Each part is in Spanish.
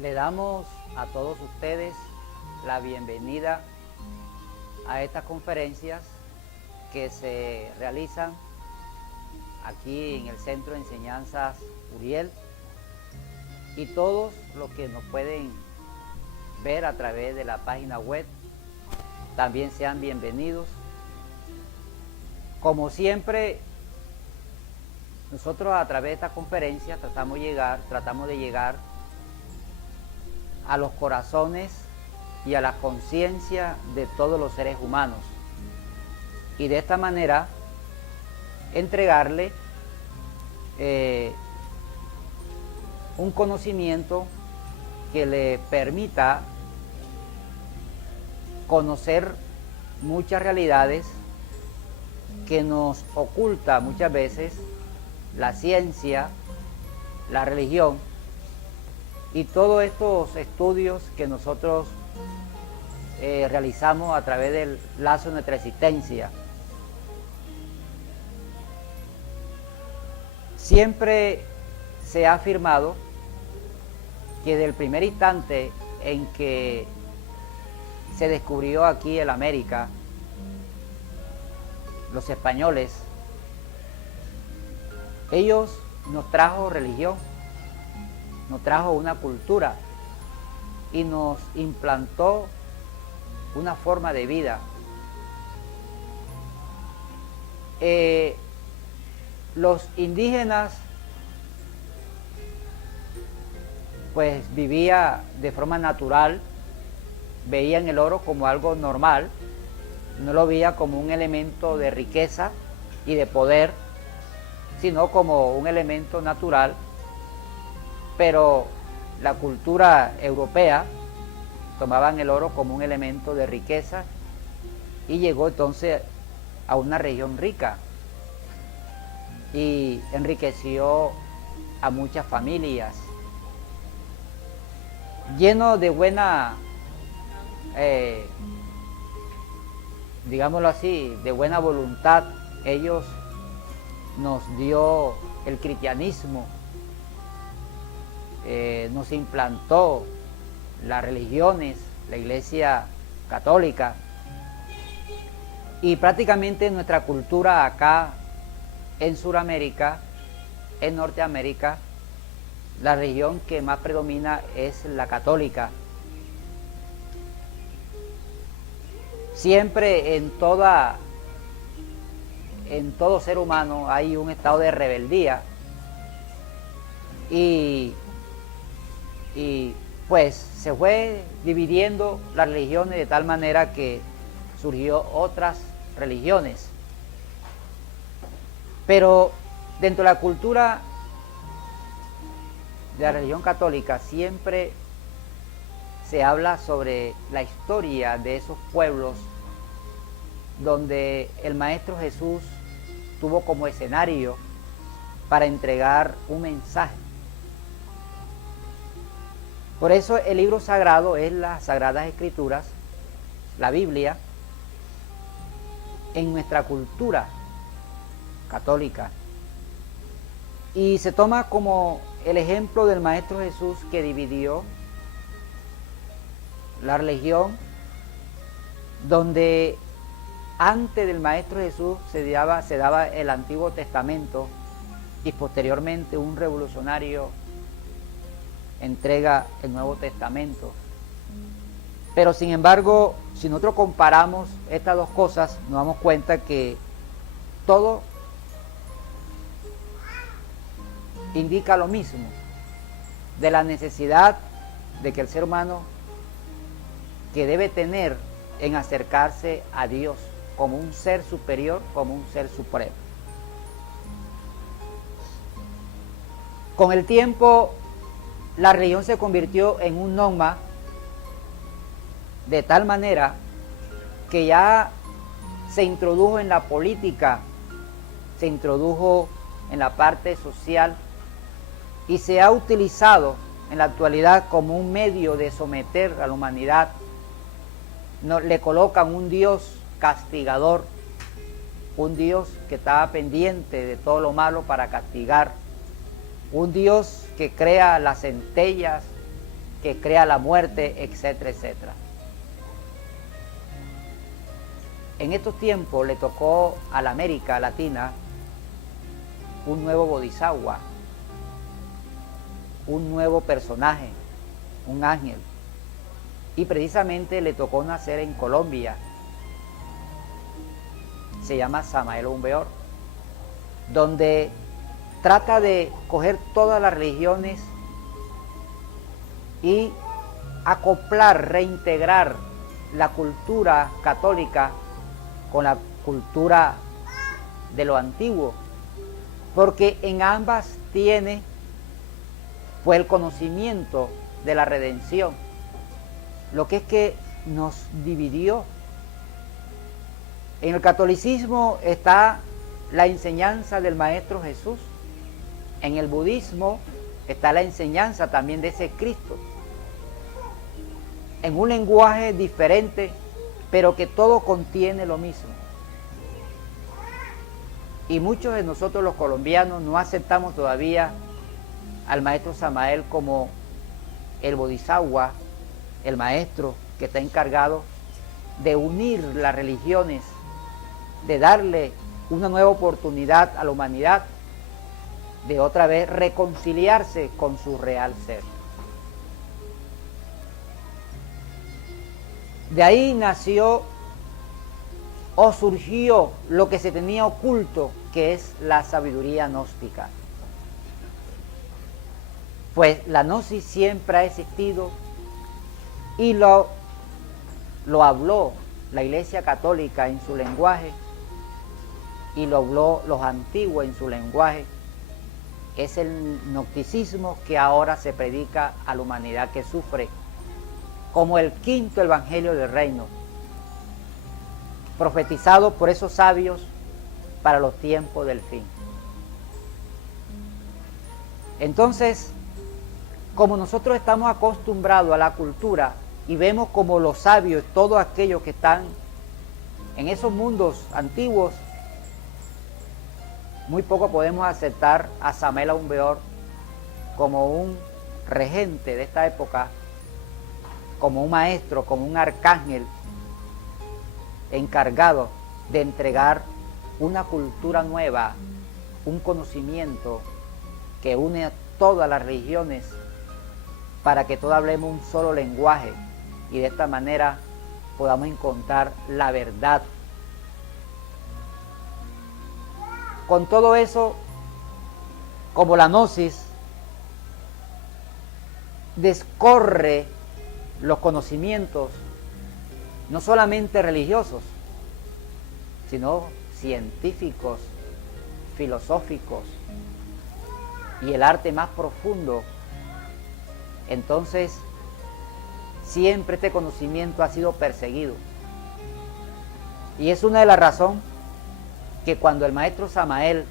Le damos a todos ustedes la bienvenida a estas conferencias que se realizan aquí en el Centro de Enseñanzas Uriel, y todos los que nos pueden ver a través de la página web también sean bienvenidos. Como siempre, nosotros a través de esta conferencia tratamos de llegar a los corazones y a la conciencia de todos los seres humanos, y de esta manera entregarle un conocimiento que le permita conocer muchas realidades que nos oculta muchas veces la ciencia, la religión y todos estos estudios que nosotros realizamos a través del lazo de nuestra existencia. Siempre se ha afirmado que desde el primer instante en que se descubrió aquí el América, los españoles, ellos nos trajo religión, nos trajo una cultura y nos implantó una forma de vida. Los indígenas pues vivían de forma natural, veían el oro como algo normal, no lo veían como un elemento de riqueza y de poder, sino como un elemento natural. Pero la cultura europea tomaban el oro como un elemento de riqueza y llegó entonces a una región rica y enriqueció a muchas familias. Lleno de buena, digámoslo así, de buena voluntad, ellos nos dio el cristianismo, nos implantó las religiones, la Iglesia católica, y prácticamente nuestra cultura acá en Sudamérica, en Norteamérica, la religión que más predomina es la católica. Siempre en todo ser humano hay un estado de rebeldía y pues se fue dividiendo las religiones de tal manera que surgió otras religiones. Pero dentro de la cultura de la religión católica siempre se habla sobre la historia de esos pueblos donde el Maestro Jesús tuvo como escenario para entregar un mensaje. Por eso el libro sagrado es las Sagradas Escrituras, la Biblia, en nuestra cultura católica. Y se toma como el ejemplo del Maestro Jesús, que dividió la religión, donde antes del Maestro Jesús se daba el Antiguo Testamento y posteriormente un revolucionario entrega el Nuevo Testamento. Pero sin embargo, si nosotros comparamos estas dos cosas, nos damos cuenta que todo indica lo mismo, de la necesidad de que el ser humano que debe tener en acercarse a Dios como un ser superior, como un ser supremo. Con el tiempo, la religión se convirtió en un dogma de tal manera que ya se introdujo en la política, se introdujo en la parte social y se ha utilizado en la actualidad como un medio de someter a la humanidad. Le colocan un Dios castigador, un Dios que estaba pendiente de todo lo malo para castigar, un Dios que crea las centellas que crea la muerte, etcétera, etcétera. En estos tiempos le tocó a la América Latina un nuevo bodhisattva, un nuevo personaje, un ángel. Y precisamente le tocó nacer en Colombia. Se llama Samael Aún Weor, donde trata de coger todas las religiones y acoplar, reintegrar la cultura católica con la cultura de lo antiguo, porque en ambas tiene pues el conocimiento de la redención. Lo que es que nos dividió. En el catolicismo está la enseñanza del Maestro Jesús. En el budismo está la enseñanza también de ese Cristo. En un lenguaje diferente, pero que todo contiene lo mismo. Y muchos de nosotros los colombianos no aceptamos todavía al Maestro Samael como el bodhisattva, el maestro que está encargado de unir las religiones, de darle una nueva oportunidad a la humanidad, de otra vez reconciliarse con su real ser. De ahí nació o surgió lo que se tenía oculto, que es la sabiduría gnóstica. Pues la gnosis siempre ha existido y lo habló la Iglesia Católica en su lenguaje y lo habló los antiguos en su lenguaje. Es el gnosticismo que ahora se predica a la humanidad que sufre como el quinto evangelio del reino, profetizado por esos sabios para los tiempos del fin. Entonces, como nosotros estamos acostumbrados a la cultura y vemos como los sabios, todos aquellos que están en esos mundos antiguos, muy poco podemos aceptar a Samael Aún Weor como un regente de esta época, como un maestro, como un arcángel encargado de entregar una cultura nueva, un conocimiento que une a todas las religiones para que todos hablemos un solo lenguaje y de esta manera podamos encontrar la verdad. Con todo eso, como la gnosis descorre los conocimientos, no solamente religiosos, sino científicos, filosóficos y el arte más profundo, entonces siempre este conocimiento ha sido perseguido. Y es una de las razones que cuando el maestro Samael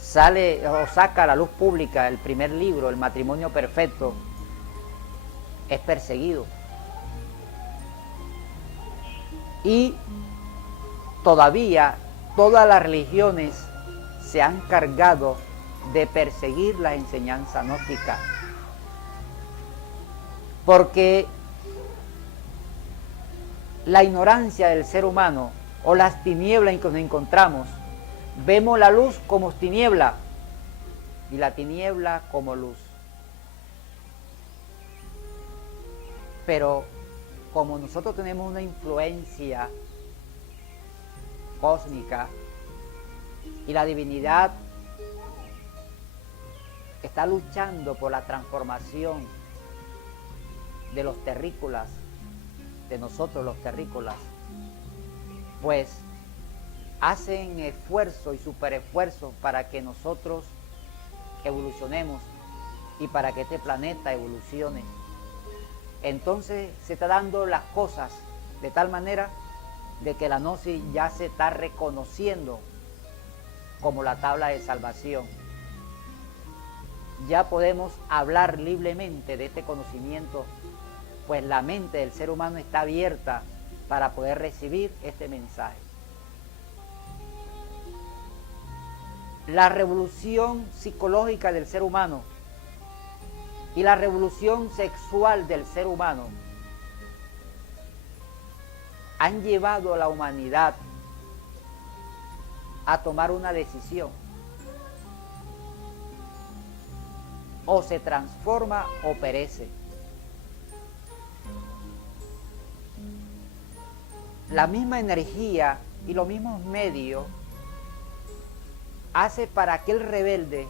sale o saca a la luz pública el primer libro, El matrimonio perfecto, es perseguido. Y todavía todas las religiones se han encargado de perseguir la enseñanza gnóstica, porque la ignorancia del ser humano o las tinieblas en que nos encontramos, vemos la luz como tiniebla y la tiniebla como luz. Pero como nosotros tenemos una influencia cósmica y la divinidad está luchando por la transformación de los terrícolas, de nosotros los terrícolas, pues hacen esfuerzo y superesfuerzo para que nosotros evolucionemos y para que este planeta evolucione. Entonces se está dando las cosas de tal manera de que la gnosis ya se está reconociendo como la tabla de salvación. Ya podemos hablar libremente de este conocimiento, pues la mente del ser humano está abierta para poder recibir este mensaje. La revolución psicológica del ser humano y la revolución sexual del ser humano han llevado a la humanidad a tomar una decisión. O se transforma o perece. La misma energía y los mismos medios hace para aquel rebelde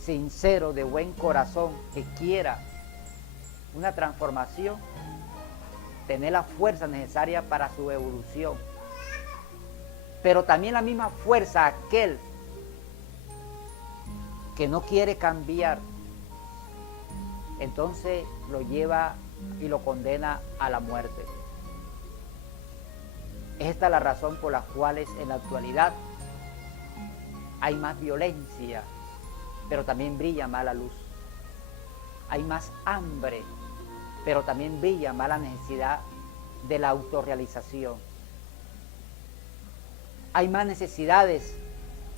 sincero, de buen corazón, que quiera una transformación, tener la fuerza necesaria para su evolución. Pero también la misma fuerza aquel que no quiere cambiar, entonces lo lleva y lo condena a la muerte. Esta es la razón por la cual en la actualidad hay más violencia, pero también brilla más la luz. Hay más hambre, pero también brilla más la necesidad de la autorrealización. Hay más necesidades,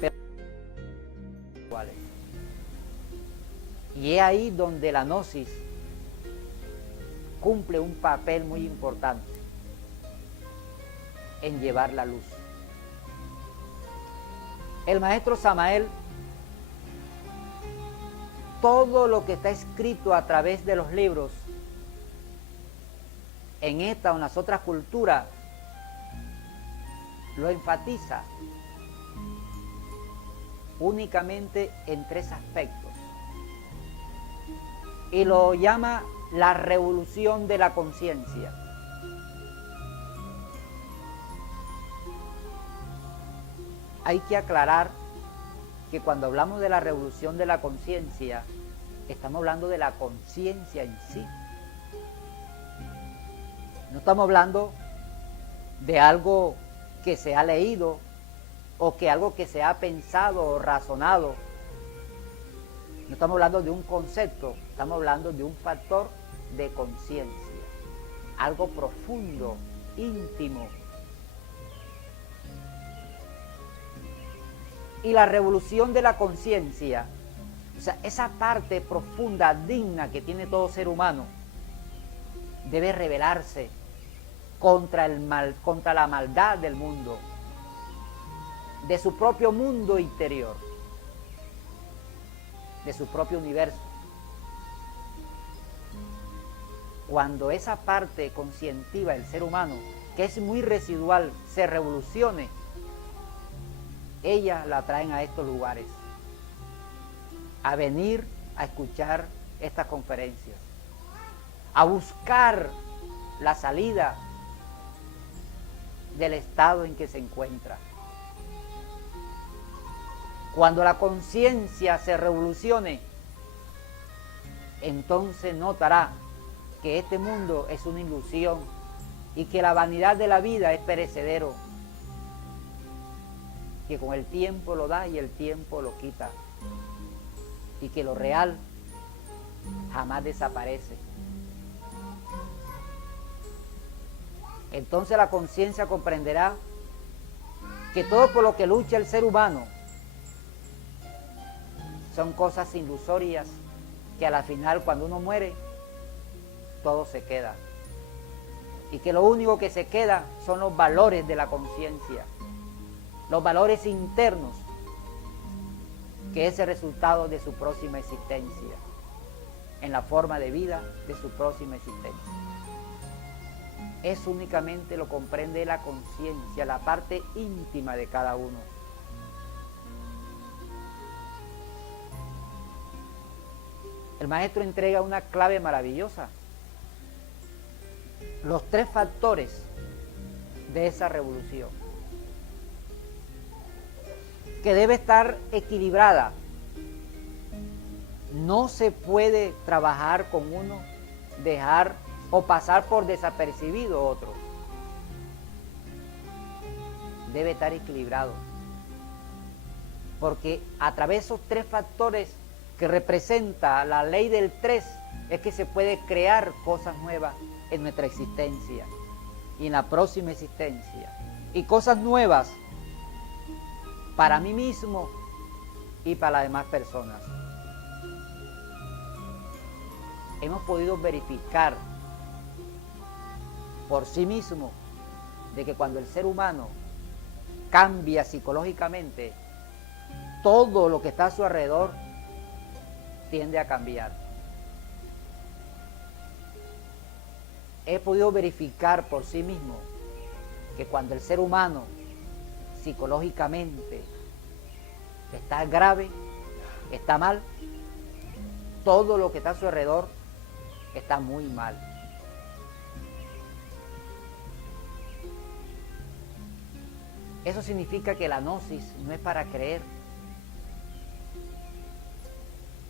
pero iguales. Y es ahí donde la gnosis cumple un papel muy importante en llevar la luz. El maestro Samael, todo lo que está escrito a través de los libros, en esta o en las otras culturas, lo enfatiza únicamente en 3 aspectos. Y lo llama la revolución de la conciencia. Hay que aclarar que cuando hablamos de la revolución de la conciencia, estamos hablando de la conciencia en sí. No estamos hablando de algo que se ha leído o que algo que se ha pensado o razonado. No estamos hablando de un concepto, estamos hablando de un factor de conciencia, algo profundo, íntimo. Y la revolución de la conciencia, o sea, esa parte profunda, digna que tiene todo ser humano, debe rebelarse contra el mal, contra la maldad del mundo, de su propio mundo interior, de su propio universo. Cuando esa parte conscientiva del ser humano, que es muy residual, se revolucione, ellas la traen a estos lugares, a venir a escuchar estas conferencias, a buscar la salida del estado en que se encuentra. Cuando la conciencia se revolucione, entonces notará que este mundo es una ilusión y que la vanidad de la vida es perecedero, que con el tiempo lo da y el tiempo lo quita, y que lo real jamás desaparece. Entonces la conciencia comprenderá que todo por lo que lucha el ser humano son cosas ilusorias, que a la final, cuando uno muere, todo se queda, y que lo único que se queda son los valores de la conciencia, los valores internos, que es el resultado de su próxima existencia, en la forma de vida de su próxima existencia. Eso únicamente lo comprende la conciencia, la parte íntima de cada uno. El maestro entrega una clave maravillosa, los 3 factores de esa revolución, que debe estar equilibrada. No se puede trabajar con uno, dejar o pasar por desapercibido otro. Debe estar equilibrado, porque a través de esos 3 factores que representa la ley del 3, es que se puede crear cosas nuevas en nuestra existencia y en la próxima existencia, y cosas nuevas para mí mismo y para las demás personas. hemos podido verificar por sí mismo de que cuando el ser humano cambia psicológicamente, todo lo que está a su alrededor tiende a cambiar. He podido verificar por sí mismo que cuando el ser humano psicológicamente está grave, está mal, todo lo que está a su alrededor está muy mal. Eso significa que la gnosis no es para creer.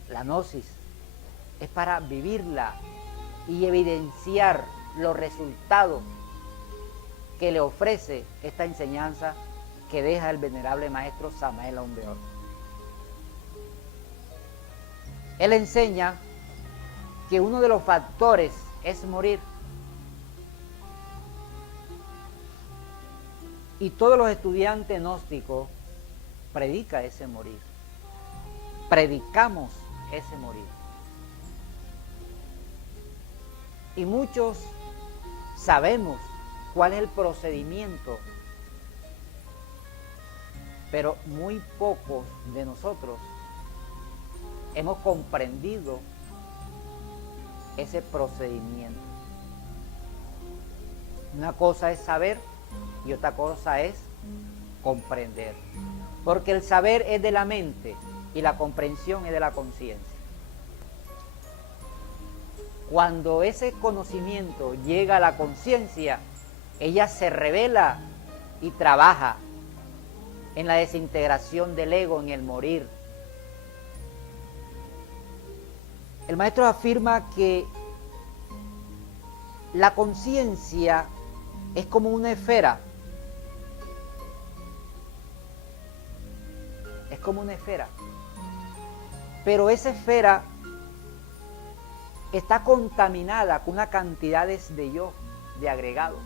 La gnosis es para vivirla y evidenciar los resultados que le ofrece esta enseñanza que deja el venerable maestro Samael Aun Weor. Él enseña que uno de los factores es morir. Y todos los estudiantes gnósticos predican ese morir. Predicamos ese morir. Y muchos sabemos cuál es el procedimiento, pero muy pocos de nosotros hemos comprendido ese procedimiento. Una cosa es saber y otra cosa es comprender. Porque el saber es de la mente y la comprensión es de la conciencia. Cuando ese conocimiento llega a la conciencia, ella se revela y trabaja en la desintegración del ego, en el morir. El maestro afirma que la conciencia es como una esfera. Es como una esfera. Pero esa esfera está contaminada con una cantidad de yo, de agregado.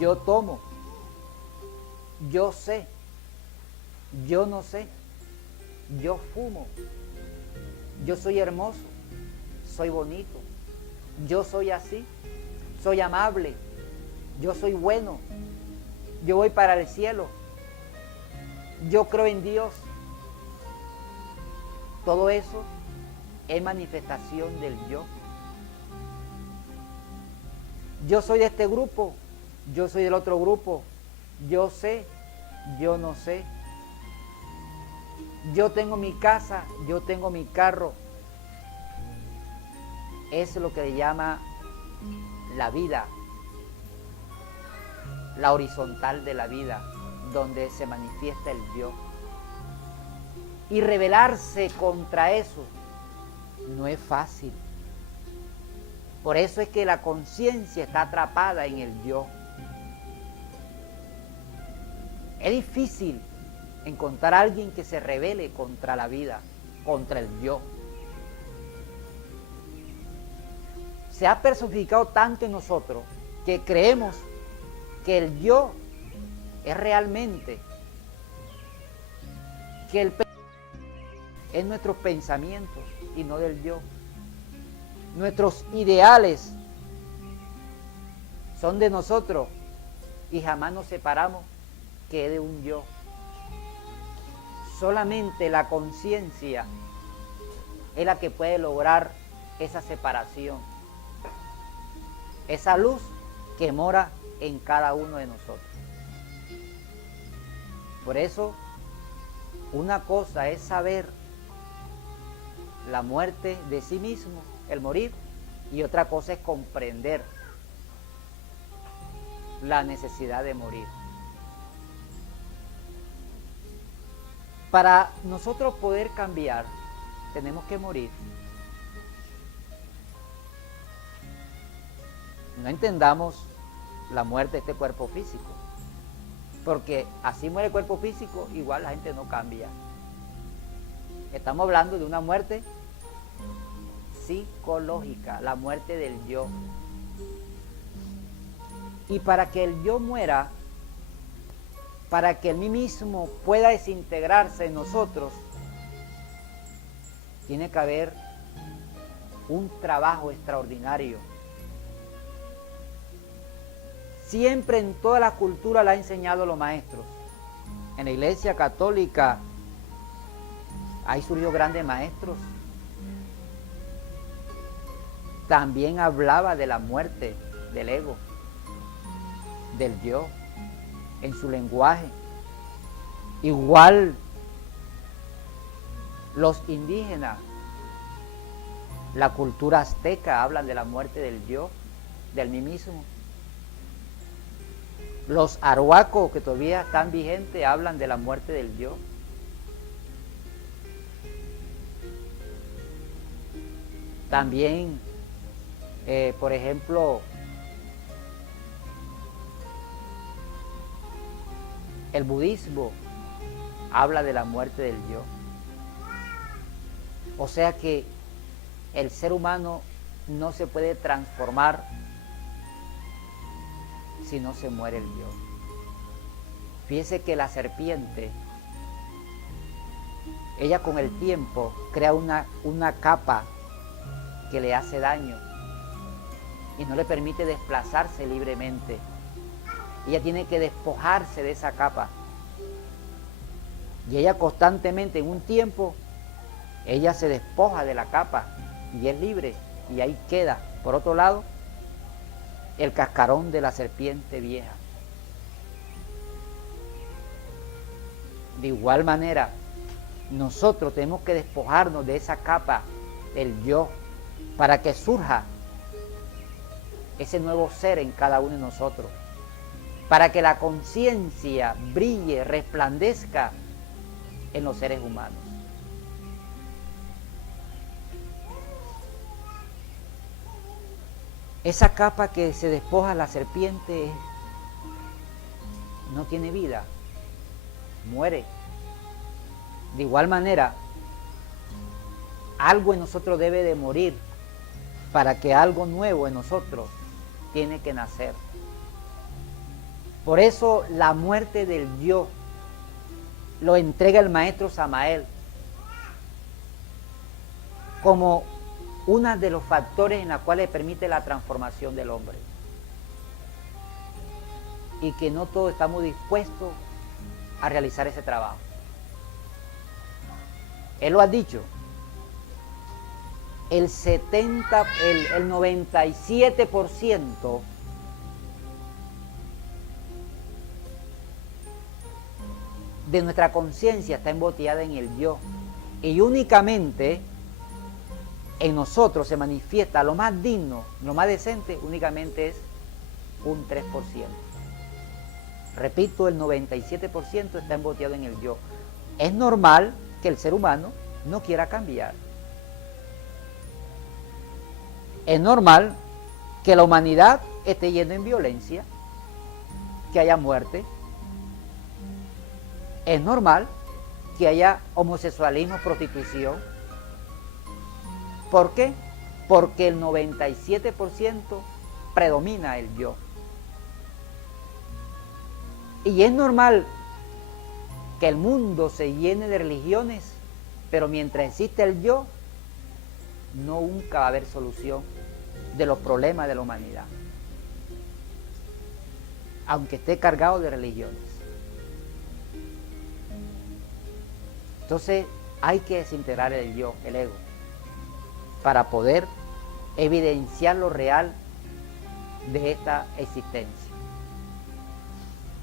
Yo tomo, yo sé, yo no sé, yo fumo, yo soy hermoso, soy bonito, yo soy así, soy amable, yo soy bueno, yo voy para el cielo, yo creo en Dios. Todo eso es manifestación del yo. Yo soy de este grupo, yo soy del otro grupo, yo sé, yo no sé. Yo tengo mi casa, yo tengo mi carro. Es lo que se llama la vida, la horizontal de la vida, donde se manifiesta el yo. Y rebelarse contra eso no es fácil. Por eso es que la conciencia está atrapada en el yo. Es difícil encontrar a alguien que se rebele contra la vida, contra el yo. Se ha personificado tanto en nosotros que creemos que el yo es realmente, que el es nuestros pensamientos y no del yo. Nuestros ideales son de nosotros y jamás nos separamos que de un yo. Solamente la conciencia es la que puede lograr esa separación, esa luz que mora en cada uno de nosotros. Por eso, una cosa es saber la muerte de sí mismo, el morir, y otra cosa es comprender la necesidad de morir. Para nosotros poder cambiar, tenemos que morir. No entendamos la muerte de este cuerpo físico, porque así muere el cuerpo físico, igual la gente no cambia. Estamos hablando de una muerte psicológica, la muerte del yo. Y para que el yo muera, para que el mí mismo pueda desintegrarse en nosotros, tiene que haber un trabajo extraordinario. Siempre en toda la cultura la han enseñado los maestros. En la Iglesia Católica ahí surgió grandes maestros. También hablaba de la muerte del ego, del yo, en su lenguaje. Igual los indígenas, la cultura azteca hablan de la muerte del yo, del mí mismo. Los arhuacos que todavía están vigentes hablan de la muerte del yo. También, por ejemplo, el budismo habla de la muerte del yo. O sea que el ser humano no se puede transformar si no se muere el yo. Fíjese que la serpiente, ella con el tiempo crea una capa que le hace daño y no le permite desplazarse libremente. Ella tiene que despojarse de esa capa. Y ella constantemente, en un tiempo, ella se despoja de la capa y es libre. Y ahí queda, por otro lado, el cascarón de la serpiente vieja. De igual manera, nosotros tenemos que despojarnos de esa capa del yo para que surja ese nuevo ser en cada uno de nosotros, para que la conciencia brille, resplandezca en los seres humanos. Esa capa que se despoja la serpiente no tiene vida, muere. De igual manera, algo en nosotros debe de morir para que algo nuevo en nosotros tiene que nacer. Por eso la muerte del yo lo entrega el maestro Samael como uno de los factores en los cuales permite la transformación del hombre. Y que no todos estamos dispuestos a realizar ese trabajo. Él lo ha dicho. El 97% de nuestra conciencia está embotellada en el yo. Y únicamente en nosotros se manifiesta lo más digno, lo más decente, únicamente es un 3%. Repito, el 97% está embotellado en el yo. Es normal que el ser humano no quiera cambiar. Es normal que la humanidad esté yendo en violencia, que haya muerte. Es normal que haya homosexualismo, prostitución. ¿Por qué? Porque el 97% predomina el yo. Y es normal que el mundo se llene de religiones, pero mientras existe el yo, nunca va a haber solución de los problemas de la humanidad, aunque esté cargado de religiones. Entonces hay que desintegrar el yo, el ego, para poder evidenciar lo real de esta existencia.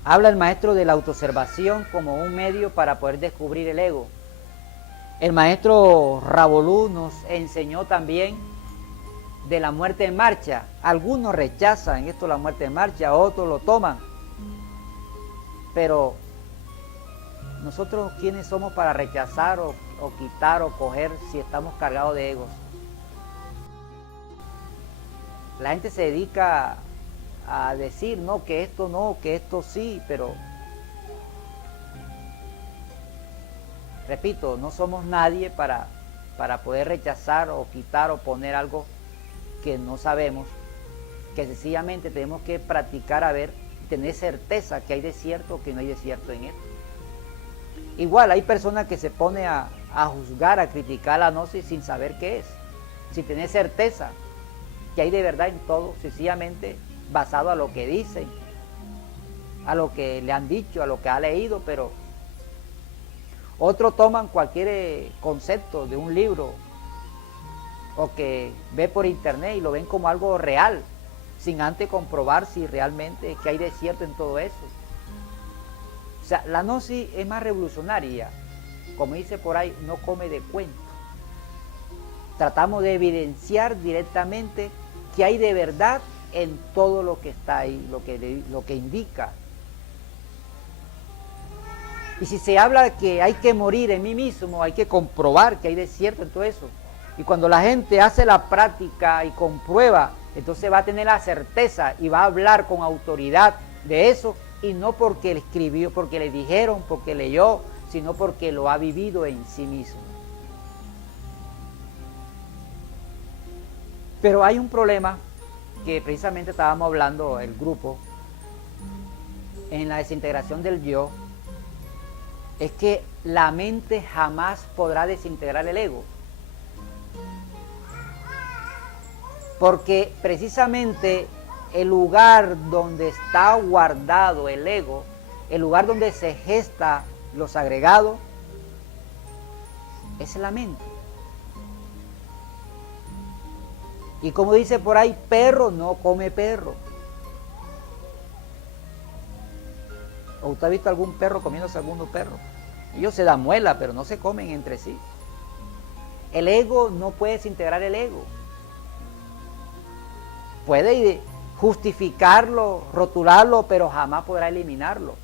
Habla el maestro de la autoobservación como un medio para poder descubrir el ego. El maestro Ravolú nos enseñó también de la muerte en marcha. Algunos rechazan esto, la muerte en marcha, otros lo toman. Pero nosotros, ¿quiénes somos para rechazar o quitar o coger si estamos cargados de egos? La gente se dedica a decir, no, que esto sí, pero repito, no somos nadie para poder rechazar o quitar o poner algo que no sabemos, que sencillamente tenemos que practicar a ver, tener certeza que hay desierto o que no hay desierto en él. Igual hay personas que se ponen a juzgar, a criticar la gnosis sin saber qué es. sin tener certeza que hay de verdad en todo, sencillamente basado a lo que dicen, a lo que le han dicho, a lo que ha leído, pero otros toman cualquier concepto de un libro o que ve por internet y lo ven como algo real, sin antes comprobar si realmente que hay de cierto en todo eso. O sea, la gnosis es más revolucionaria, como dice por ahí, no come de cuento. Tratamos de evidenciar directamente que hay de verdad en todo lo que está ahí, lo que indica. Y si se habla de que hay que morir en mí mismo, hay que comprobar que hay de cierto en todo eso. Y cuando la gente hace la práctica y comprueba, entonces va a tener la certeza y va a hablar con autoridad de eso, y no porque le escribió, porque le dijeron, porque leyó, sino porque lo ha vivido en sí mismo. Pero hay un problema que precisamente estábamos hablando el grupo en la desintegración del yo, es que la mente jamás podrá desintegrar el ego. Porque precisamente el lugar donde está guardado el ego, el lugar donde se gesta los agregados, es la mente. Y como dice por ahí, perro no come perro. ¿O usted ha visto algún perro comiendo segundo perro? Ellos se dan muela, pero no se comen entre sí. El ego no puede desintegrar el ego. Puede justificarlo, rotularlo, pero jamás podrá eliminarlo.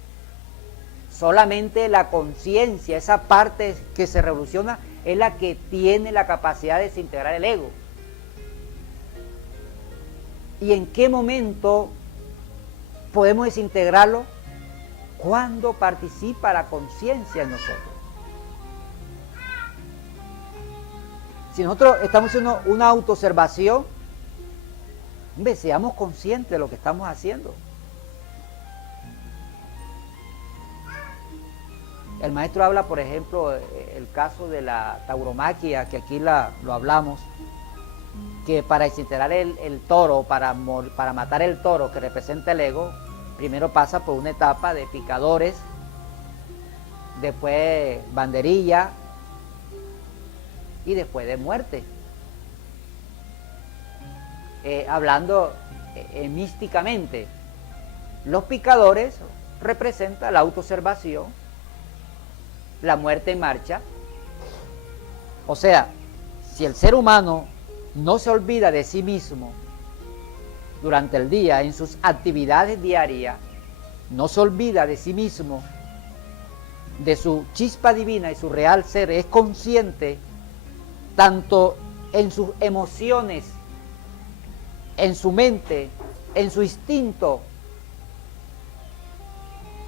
Solamente la conciencia, esa parte que se revoluciona, es la que tiene la capacidad de desintegrar el ego. ¿Y en qué momento podemos desintegrarlo? Cuando participa la conciencia en nosotros. Si nosotros estamos haciendo una autoobservación, seamos conscientes de lo que estamos haciendo. El maestro habla, por ejemplo, el caso de la tauromaquia, que aquí lo hablamos, que para desintegrar el toro, para matar el toro que representa el ego, primero pasa por una etapa de picadores, después banderilla y después de muerte. Hablando místicamente, los picadores representan la autoobservación, la muerte en marcha. O sea, si el ser humano no se olvida de sí mismo durante el día, en sus actividades diarias, no se olvida de sí mismo, de su chispa divina y su real ser, es consciente tanto en sus emociones, en su mente, en su instinto,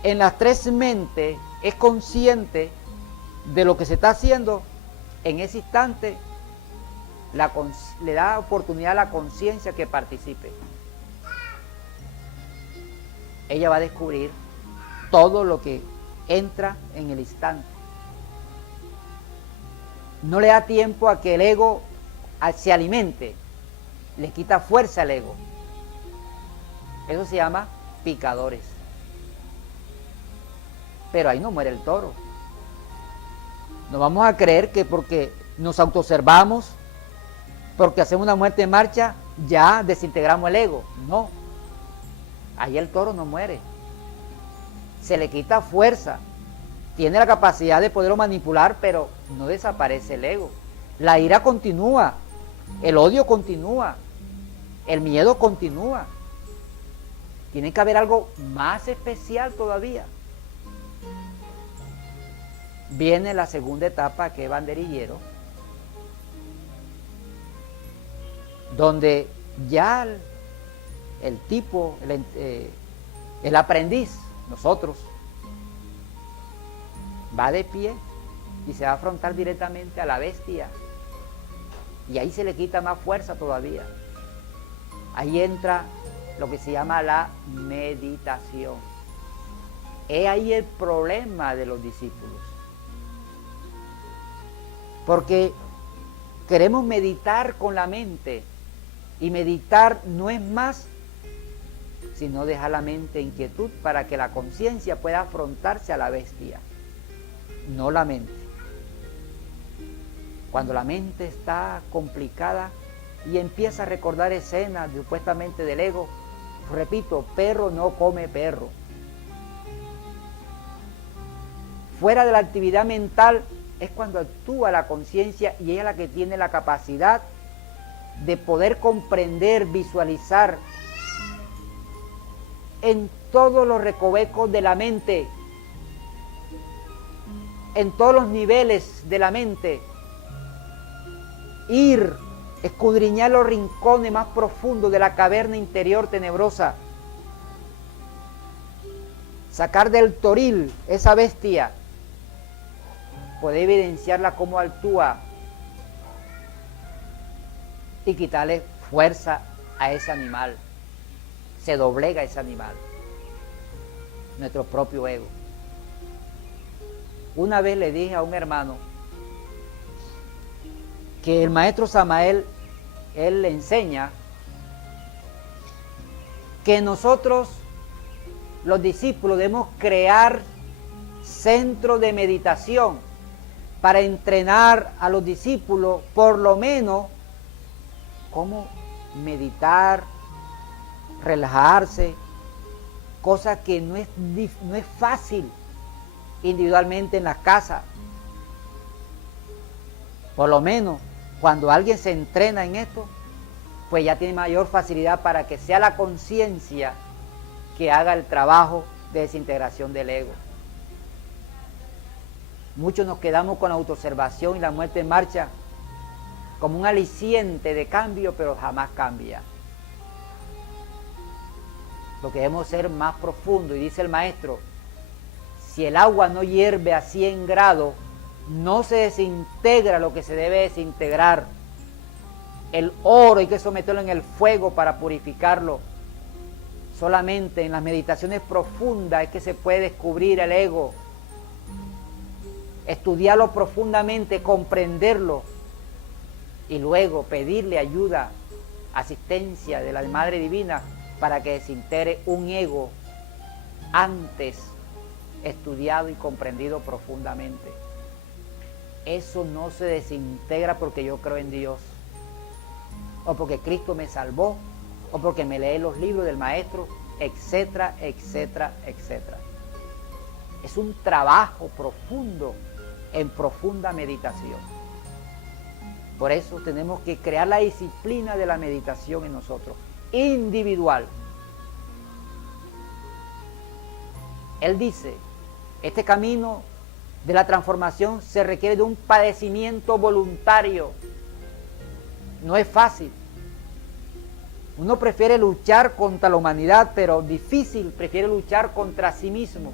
en las tres mentes, es consciente de lo que se está haciendo, en ese instante le da oportunidad a la conciencia que participe. Ella va a descubrir todo lo que entra en el instante. No le da tiempo a que el ego se alimente, le quita fuerza al ego. Eso se llama picadores. Pero ahí no muere el toro. No vamos a creer que porque nos autoobservamos, porque hacemos una muerte en marcha, ya desintegramos el ego. No. Ahí el toro no muere. Se le quita fuerza. Tiene la capacidad de poderlo manipular, pero no desaparece el ego. La ira continúa. El odio continúa. El miedo continúa. Tiene que haber algo más especial todavía. Viene la segunda etapa, que es banderillero, donde ya el tipo, el aprendiz, nosotros, va de pie y se va a afrontar directamente a la bestia. Y ahí se le quita más fuerza todavía. Ahí entra lo que se llama la meditación. Es ahí el problema de los discípulos. Porque Queremos meditar con la mente, y meditar no es más sino dejar la mente en quietud para que la conciencia pueda afrontarse a la bestia, no la mente. Cuando la mente está complicada y empieza a recordar escenas supuestamente del ego, repito, perro no come perro. Fuera de la actividad mental es cuando actúa la conciencia, y ella es la que tiene la capacidad de poder comprender, visualizar en todos los recovecos de la mente, en todos los niveles de la mente, ir, escudriñar los rincones más profundos de la caverna interior tenebrosa, sacar del toril esa bestia, poder evidenciarla cómo actúa y quitarle fuerza a ese animal. Se doblega ese animal, nuestro propio ego. Una vez le dije a un hermano que el maestro Samael, él le enseña que nosotros, los discípulos, debemos crear centros de meditación para entrenar a los discípulos, por lo menos, cómo meditar, relajarse, cosa que no es fácil individualmente en las casas. Por lo menos cuando alguien se entrena en esto, pues ya tiene mayor facilidad para que sea la conciencia que haga el trabajo de desintegración del ego. Muchos nos quedamos con la autoobservación y la muerte en marcha como un aliciente de cambio, pero jamás cambia. Lo que debemos ser más profundo, y dice el maestro, si el agua no hierve a 100 grados, no se desintegra lo que se debe desintegrar. El oro hay que someterlo en el fuego para purificarlo. Solamente en las meditaciones profundas es que se puede descubrir el ego, estudiarlo profundamente, comprenderlo, y luego pedirle ayuda, asistencia de la Madre Divina para que desintegre un ego antes estudiado y comprendido profundamente. Eso no se desintegra porque yo creo en Dios, o porque Cristo me salvó, o porque me lee los libros del Maestro, etcétera, etcétera, etcétera. Es un trabajo profundo, en profunda meditación. Por eso tenemos que crear la disciplina de la meditación en nosotros, individual. Él dice, este camino de la transformación se requiere de un padecimiento voluntario. No es fácil. Uno prefiere luchar contra la humanidad, pero difícil, prefiere luchar contra sí mismo.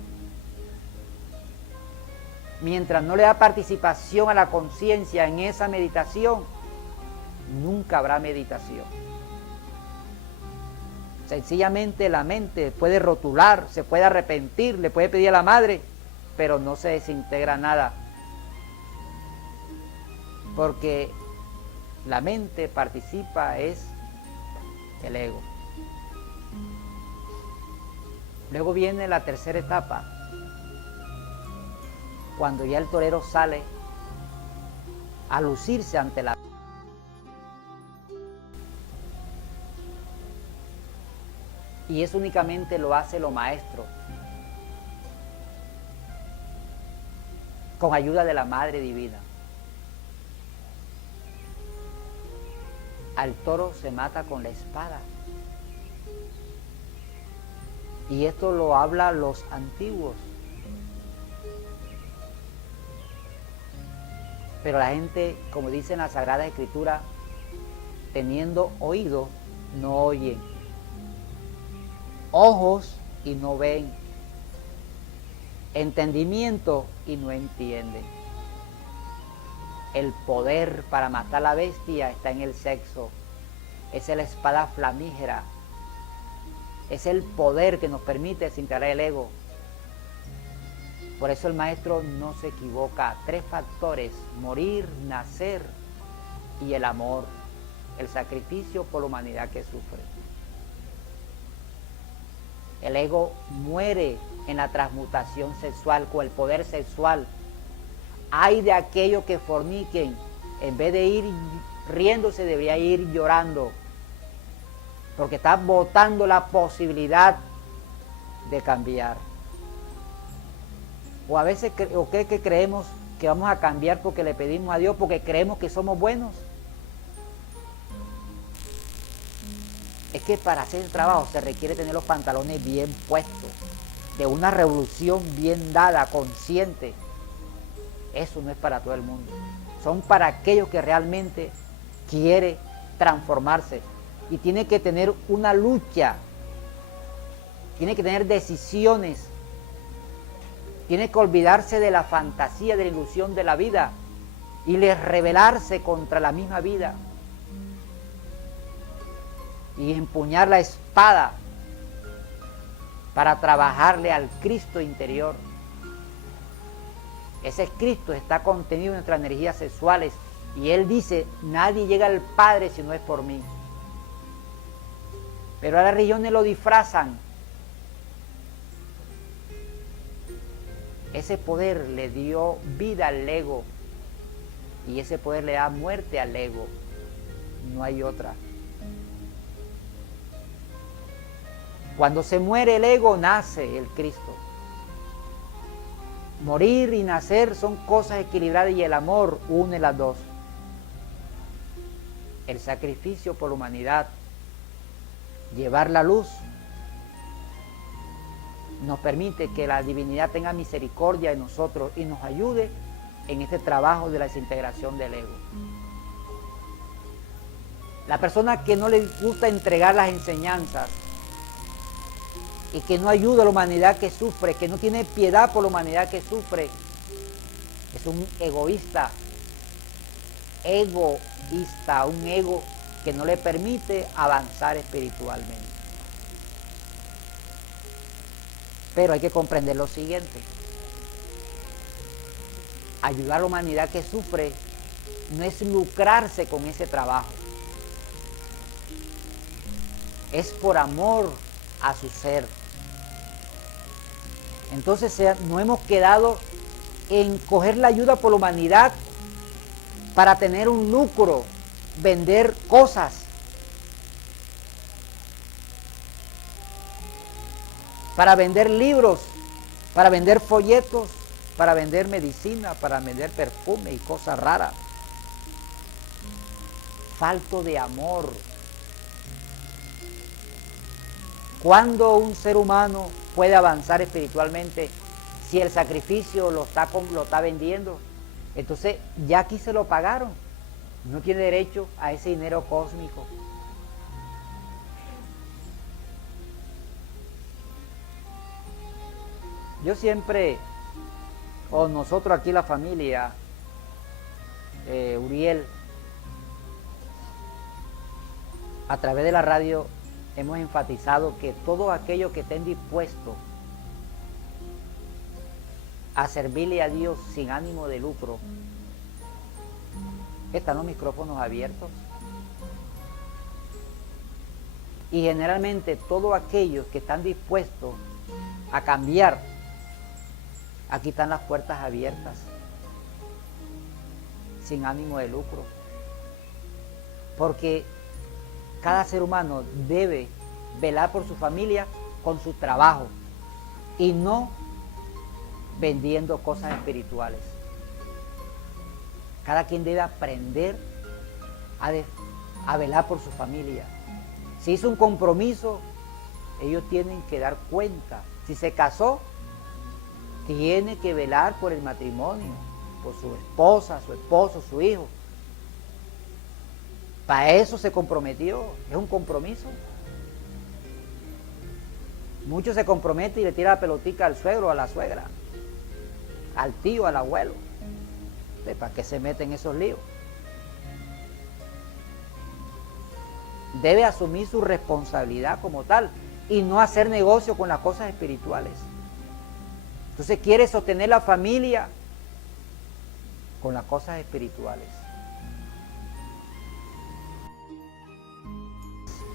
Mientras no le da participación a la conciencia en esa meditación, nunca habrá meditación. Sencillamente la mente puede rotular, se puede arrepentir, le puede pedir a la madre, pero no se desintegra nada. Porque la mente participa es el ego. Luego viene la tercera etapa, cuando ya el torero sale a lucirse ante la... Y eso únicamente lo hace los maestros, con ayuda de la Madre Divina. Al toro se mata con la espada. Y esto lo hablan los antiguos. Pero la gente, como dice en la Sagrada Escritura, teniendo oído, no oyen. Ojos y no ven. Entendimiento y no entienden. El poder para matar a la bestia está en el sexo. Es la espada flamígera. Es el poder que nos permite desintegrar el ego. Por eso el maestro no se equivoca. 3 factores: morir, nacer y el amor, el sacrificio por la humanidad que sufre. El ego muere en la transmutación sexual con el poder sexual. Ay de aquellos que forniquen, en vez de ir riéndose debería ir llorando, porque está botando la posibilidad de cambiar. O a veces que creemos que vamos a cambiar porque le pedimos a Dios, porque creemos que somos buenos. Es que para hacer el trabajo se requiere tener los pantalones bien puestos, de una revolución bien dada, consciente. Eso no es para todo el mundo. Son para aquellos que realmente quiere transformarse y tiene que tener una lucha, tiene que tener decisiones, tiene que olvidarse de la fantasía, de la ilusión de la vida y rebelarse contra la misma vida y empuñar la espada para trabajarle al Cristo interior. Ese Cristo está contenido en nuestras energías sexuales y Él dice, nadie llega al Padre si no es por mí. Pero a las religiones lo disfrazan. Ese poder le dio vida al ego y ese poder le da muerte al ego. No hay otra. Cuando se muere el ego, nace el Cristo. Morir y nacer son cosas equilibradas y el amor une las dos. El sacrificio por la humanidad, llevar la luz, nos permite que la divinidad tenga misericordia de nosotros y nos ayude en este trabajo de la desintegración del ego. La persona que no le gusta entregar las enseñanzas y que no ayuda a la humanidad que sufre, que no tiene piedad por la humanidad que sufre, es un egoísta, un ego que no le permite avanzar espiritualmente. Pero hay que comprender lo siguiente: ayudar a la humanidad que sufre no es lucrarse con ese trabajo, es por amor a su ser. Entonces no hemos quedado en coger la ayuda por la humanidad para tener un lucro, vender cosas, para vender libros, para vender folletos, para vender medicina, para vender perfume y cosas raras. Falto de amor. ¿Cuándo un ser humano puede avanzar espiritualmente si el sacrificio lo está vendiendo? Entonces ya aquí se lo pagaron, no tiene derecho a ese dinero cósmico. Yo siempre, o nosotros aquí la familia, Uriel, a través de la radio hemos enfatizado que todos aquellos que estén dispuestos a servirle a Dios sin ánimo de lucro, están los micrófonos abiertos. Y generalmente todos aquellos que están dispuestos a cambiar, aquí están las puertas abiertas, sin ánimo de lucro. Porque cada ser humano debe velar por su familia con su trabajo y no vendiendo cosas espirituales. Cada quien debe aprender a velar por su familia. Si hizo un compromiso, ellos tienen que dar cuenta. Si se casó, tiene que velar por el matrimonio, por su esposa, su esposo, su hijo. Para eso se comprometió, es un compromiso. Muchos se comprometen y le tiran la pelotica al suegro o a la suegra, al tío, al abuelo. ¿Para qué se meten en esos líos? Debe asumir su responsabilidad como tal y no hacer negocio con las cosas espirituales. Entonces quiere sostener la familia con las cosas espirituales.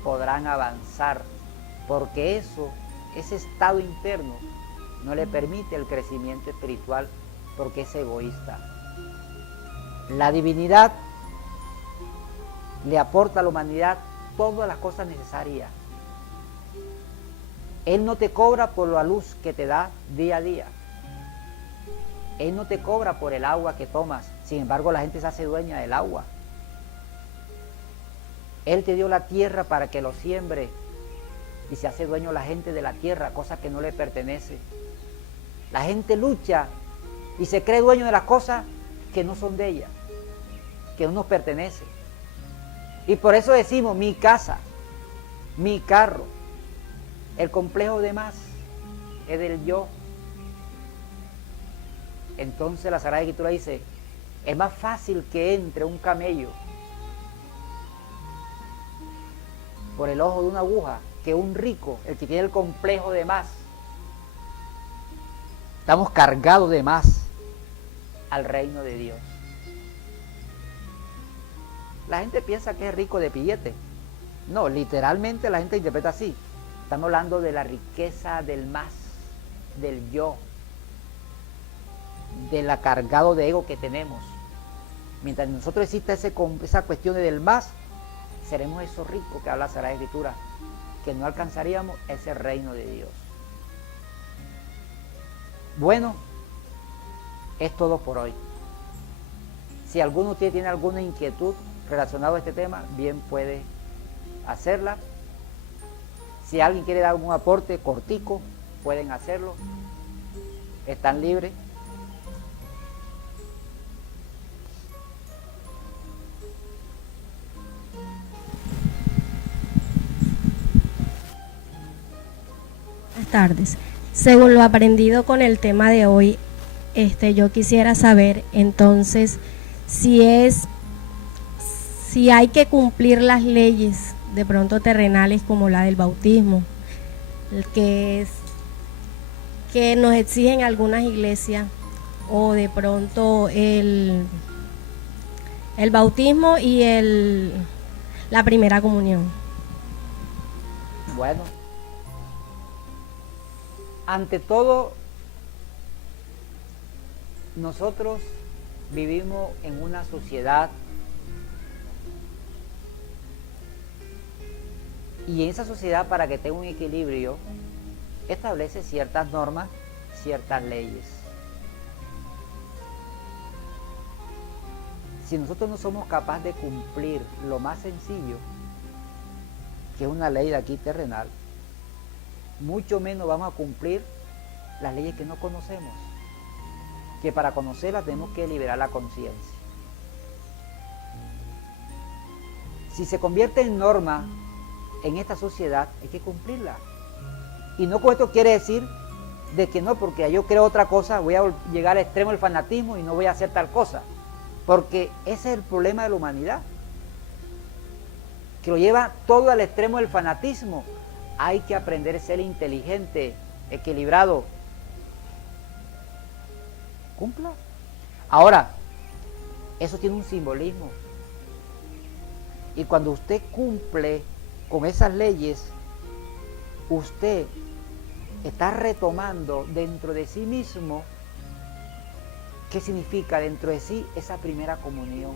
podrán avanzar, porque ese estado interno no le permite el crecimiento espiritual, porque es egoísta. La divinidad le aporta a la humanidad todas las cosas necesarias. Él no te cobra por la luz que te da día a día. Él no te cobra por el agua que tomas. Sin embargo, la gente se hace dueña del agua. Él te dio la tierra para que lo siembre y se hace dueño la gente de la tierra, cosa que no le pertenece. La gente lucha y se cree dueño de las cosas que no son de ella, que no nos pertenece. Y por eso decimos mi casa, mi carro. El complejo de más es del yo. Entonces la Sagrada Escritura dice, es más fácil que entre un camello por el ojo de una aguja que un rico, el que tiene el complejo de más. Estamos cargados de más al reino de Dios. La gente piensa que es rico de billete. No, literalmente la gente interpreta así. Estamos hablando de la riqueza del más, del yo, del cargado de ego que tenemos. Mientras nosotros exista esa cuestión del más, seremos esos ricos que habla la Sagrada Escritura, que no alcanzaríamos ese reino de Dios. Bueno, es todo por hoy. Si alguno de ustedes tiene alguna inquietud relacionada a este tema, bien puede hacerla. Si alguien quiere dar algún aporte cortico, pueden hacerlo. Están libres. Buenas tardes. Según lo aprendido con el tema de hoy, yo quisiera saber entonces si hay que cumplir las leyes de pronto terrenales como la del bautismo, que nos exigen algunas iglesias, o de pronto el bautismo y la primera comunión. Bueno, ante todo, nosotros vivimos en una sociedad y en esa sociedad, para que tenga un equilibrio, establece ciertas normas, ciertas leyes. Si nosotros no somos capaces de cumplir lo más sencillo, que es una ley de aquí terrenal, mucho menos vamos a cumplir las leyes que no conocemos, que para conocerlas tenemos que liberar la conciencia. Si se convierte en norma en esta sociedad, hay que cumplirla. Y no con esto quiere decir de que no, porque yo creo otra cosa, voy a llegar al extremo del fanatismo y no voy a hacer tal cosa. Porque ese es el problema de la humanidad, que lo lleva todo al extremo del fanatismo. Hay que aprender a ser inteligente, equilibrado. Cumpla. Ahora, eso tiene un simbolismo. Y cuando usted cumple con esas leyes, usted está retomando dentro de sí mismo, ¿qué significa dentro de sí esa primera comunión?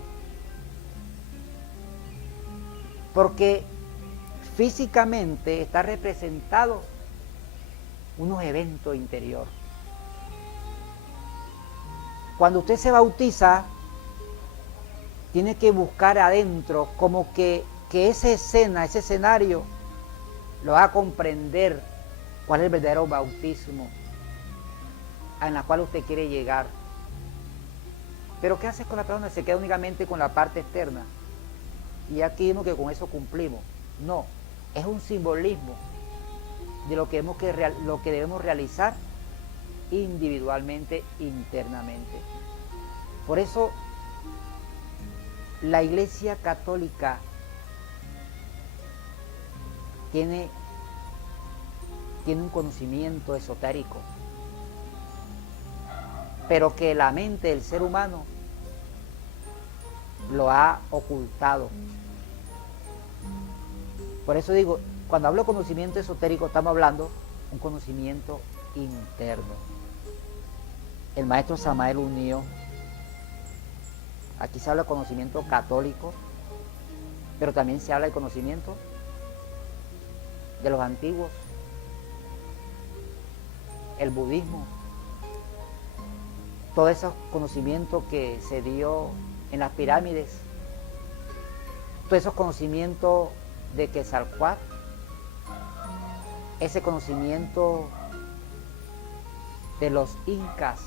Porque físicamente está representado unos eventos interiores. Cuando usted se bautiza, tiene que buscar adentro como que esa escena, ese escenario, lo va a comprender cuál es el verdadero bautismo en la cual usted quiere llegar. Pero ¿qué hace con la persona? Se queda únicamente con la parte externa. Y aquí vemos que con eso cumplimos. No, es un simbolismo de lo que debemos realizar individualmente, internamente. Por eso la Iglesia Católica tiene un conocimiento esotérico, pero que la mente del ser humano lo ha ocultado. Por eso digo, cuando hablo de conocimiento esotérico, estamos hablando de un conocimiento interno. El maestro Samael unió, aquí se habla de conocimiento católico, pero también se habla de conocimiento de los antiguos, el budismo, todo ese conocimiento que se dio en las pirámides, todos esos conocimientos de Quetzalcóatl, ese conocimiento de los incas,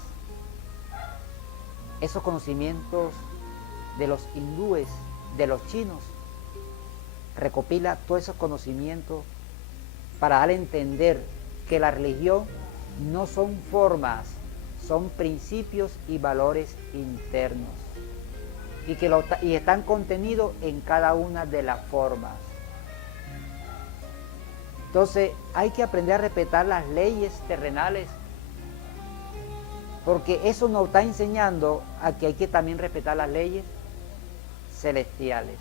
esos conocimientos de los hindúes, de los chinos, recopila todos esos conocimientos para dar a entender que la religión no son formas, son principios y valores internos y están contenidos en cada una de las formas. Entonces hay que aprender a respetar las leyes terrenales, porque eso nos está enseñando a que hay que también respetar las leyes celestiales.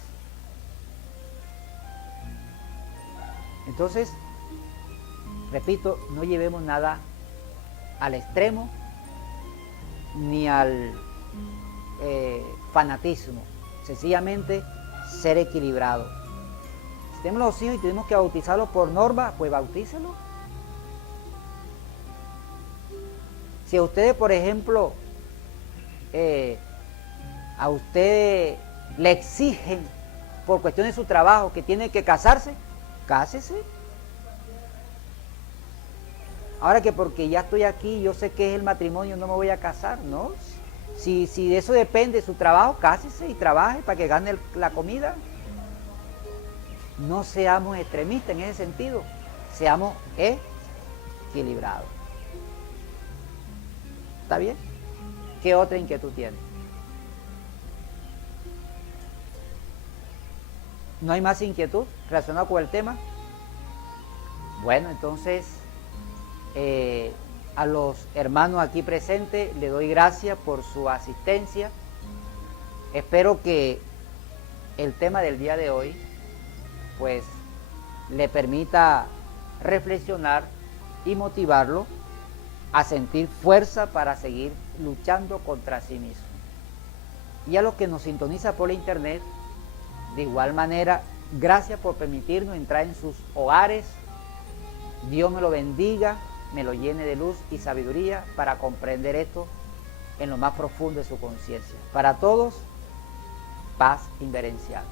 Entonces, repito, no llevemos nada al extremo ni al fanatismo, sencillamente ser equilibrado. Si tenemos los hijos y tenemos que bautizarlos por norma, pues bautícelos. Si a ustedes, por ejemplo, a ustedes le exigen por cuestión de su trabajo que tiene que casarse, cásese. Ahora que porque ya estoy aquí, yo sé que es el matrimonio, no me voy a casar, ¿no? Si de eso depende su trabajo, cásese y trabaje para que gane la comida. No seamos extremistas en ese sentido, seamos equilibrados. ¿Está bien? ¿Qué otra inquietud tiene? ¿No hay más inquietud relacionada con el tema? Bueno, entonces a los hermanos aquí presentes les doy gracias por su asistencia. Espero que el tema del día de hoy pues le permita reflexionar y motivarlo a sentir fuerza para seguir luchando contra sí mismo. Y a los que nos sintoniza por la internet, de igual manera, gracias por permitirnos entrar en sus hogares. Dios me lo bendiga, me lo llene de luz y sabiduría para comprender esto en lo más profundo de su conciencia. Para todos, paz inverencial.